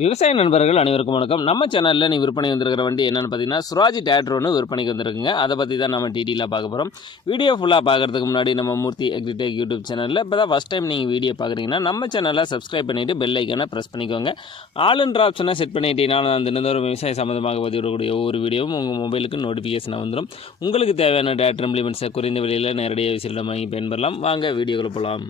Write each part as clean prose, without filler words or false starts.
விவசாய நண்பர்கள் அனைவருக்கும் வணக்கம். நம்ம சேனலில் நீ விற்பனை வந்திருக்கிற வண்டி என்னென்னு பார்த்தீங்கன்னா சுராஜ் டிராக்டர் ஒன்று விற்பனைக்கு வந்திருக்குங்க. அதை பற்றி தான் நம்ம டீட்டெயிலாக பார்க்க போகிறோம். வீடியோ ஃபுல்லாக பார்க்குறதுக்கு முன்னாடி நம்ம மூர்த்தி அக்ரிடெக் யூடியூப் சேனலில் இப்போ தான் ஃபஸ்ட் டைம் நீங்கள் வீடியோ பார்க்குறீங்கன்னா நம்ம சேனலை சப்ஸ்கிரைப் பண்ணிவிட்டு பெல் ஐக்கானை ப்ரெஸ் பண்ணிக்கோங்க. ஆளுன்ற ஆப்ஷனை செட் பண்ணிட்டீங்கன்னா நான் தினந்தோறும் விவசாய சம்மந்தமாக பதிவிடக்கூடிய ஒவ்வொரு வீடியோவும் உங்கள் மொபைலுக்கு நோட்டிஃபிகேஷனாக வந்துடும். உங்களுக்கு தேவையான டிராக்டர் இம்ப்ளிமெண்ட்ஸை குறைந்த விலையில் நேரடியாக விசிலிடம் வாங்கி பயன்பெறலாம். வாங்க வீடியோக்குள்ள போகலாம்.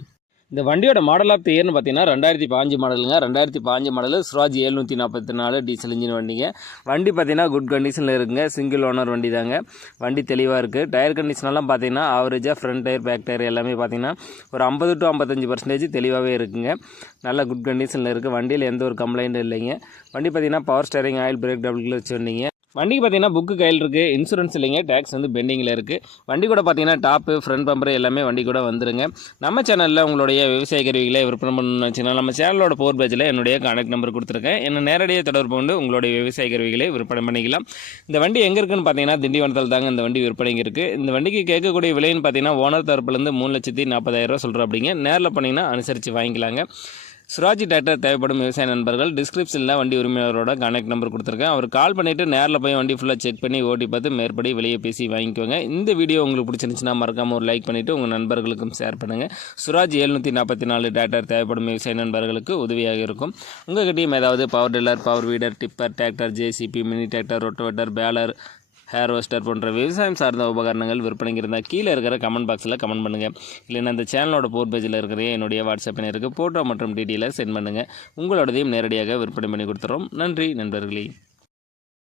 இந்த வண்டியோட மாடல் ஆஃப் தி இயர்னு பார்த்தீங்கன்னா 2005 மாடலுங்க. 2005 மாடலு சுராஜ் 744 டீசல் இன்ஜின் வண்டிங்க. வண்டி பார்த்தீங்கன்னா குட் கண்டிஷனில் இருக்குங்க. சிங்கிள் ஓனர் வண்டி தாங்க. வண்டி தெளிவாக இருக்குது. டயர் கண்டிஷனெல்லாம் பார்த்தீங்கன்னா ஆவரேஜாக ஃப்ரண்ட் டயர் பேக் டயர் எல்லாமே பார்த்தீங்கன்னா ஒரு 50 to 55% தெளிவாகவே இருக்குங்க. நல்ல குட் கண்டிஷனில் இருக்குது. வண்டியில் எந்த ஒரு கம்ப்ளைண்ட்டும் இல்லைங்க. வண்டி பார்த்தீங்கன்னா power steering, oil break, double clutch வண்டிங்க. வண்டிக்கு பார்த்தீங்கன்னா புக்கு கையில் இருக்குது. இன்சூரன்ஸ் இல்லைங்க. டேக்ஸ் வந்து பெண்டிங்கில் இருக்குது. வண்டி கூட பார்த்தீங்கன்னா டாப்பு, ஃப்ரண்ட் பம்பர் எல்லாமே வண்டி கூட வந்துருங்க. நம்ம சேனலில் உங்களுடைய விவசாய கருவிகளை விற்பனை பண்ணணும்னு வச்சுன்னா நம்ம சேனலோட போர் பேஜில் என்னுடைய கான்டாக்ட் நம்பர் கொடுத்துருக்கேன். என்ன நேரடியாக தொடர்பு கொண்டு உங்களுடைய விவசாய கருவிகளை விற்பனை பண்ணிக்கலாம். இந்த வண்டி எங்கே இருக்குன்னு பார்த்தீங்கன்னா திண்டிவனத்தில் தாங்க இந்த வண்டி விற்பனைக்கு இருக்குது. இந்த வண்டிக்கு கேட்கக்கூடிய விலைன்னு பார்த்தீங்கன்னா ஓனர் தரப்புலேருந்து 3,40,000 சொல்கிறோம். அப்படிங்க நேரில் பண்ணிங்கன்னா அனுசரித்து வாங்கிக்கலாங்க. சுராஜ் டிராக்டர் தேவைப்படும் விவசாய நண்பர்கள் டிஸ்கிரிப்ஷனில் வண்டி உரிமையாளரோட கான்டாக்ட் நம்பர் கொடுத்துருக்கேன். அவர் கால் பண்ணிவிட்டு நேரில் போய் வண்டி ஃபுல்லாக செக் பண்ணி ஓட்டி பார்த்து மேற்படி வெளியே பேசி வாங்கிக்கோங்க. இந்த வீடியோ உங்களுக்கு பிடிச்சிருந்துச்சுன்னா மறக்காமல் ஒரு லைக் பண்ணிவிட்டு உங்கள் நண்பர்களுக்கும் ஷேர் பண்ணுங்கள். சுராஜ் 744 டிராக்டர் தேவைப்படும் விவசாய நண்பர்களுக்கு உதவியாக இருக்கும். உங்கள்கிட்டையும் ஏதாவது power tiller, power weeder, tipper, tractor, JCB, mini tractor, rotavator, baler, harvester போன்ற விவசாயம் சார்ந்த உபகரணங்கள் விற்பனைக்கு இருந்தால் கீழே இருக்கிற கமெண்ட் பாக்ஸில் கமெண்ட் பண்ணுங்கள். இல்லைன்னா அந்த சேனலோட போர் பேஜில் இருக்கிற என்னுடைய வாட்ஸ்அப் இருக்குது. ஃபோட்டோ மற்றும் டீட்டெயிலை சென்ட் பண்ணுங்கள். உங்களோடதையும் நேரடியாக விற்பனை பண்ணி கொடுத்துறோம். நன்றி நண்பர்களே.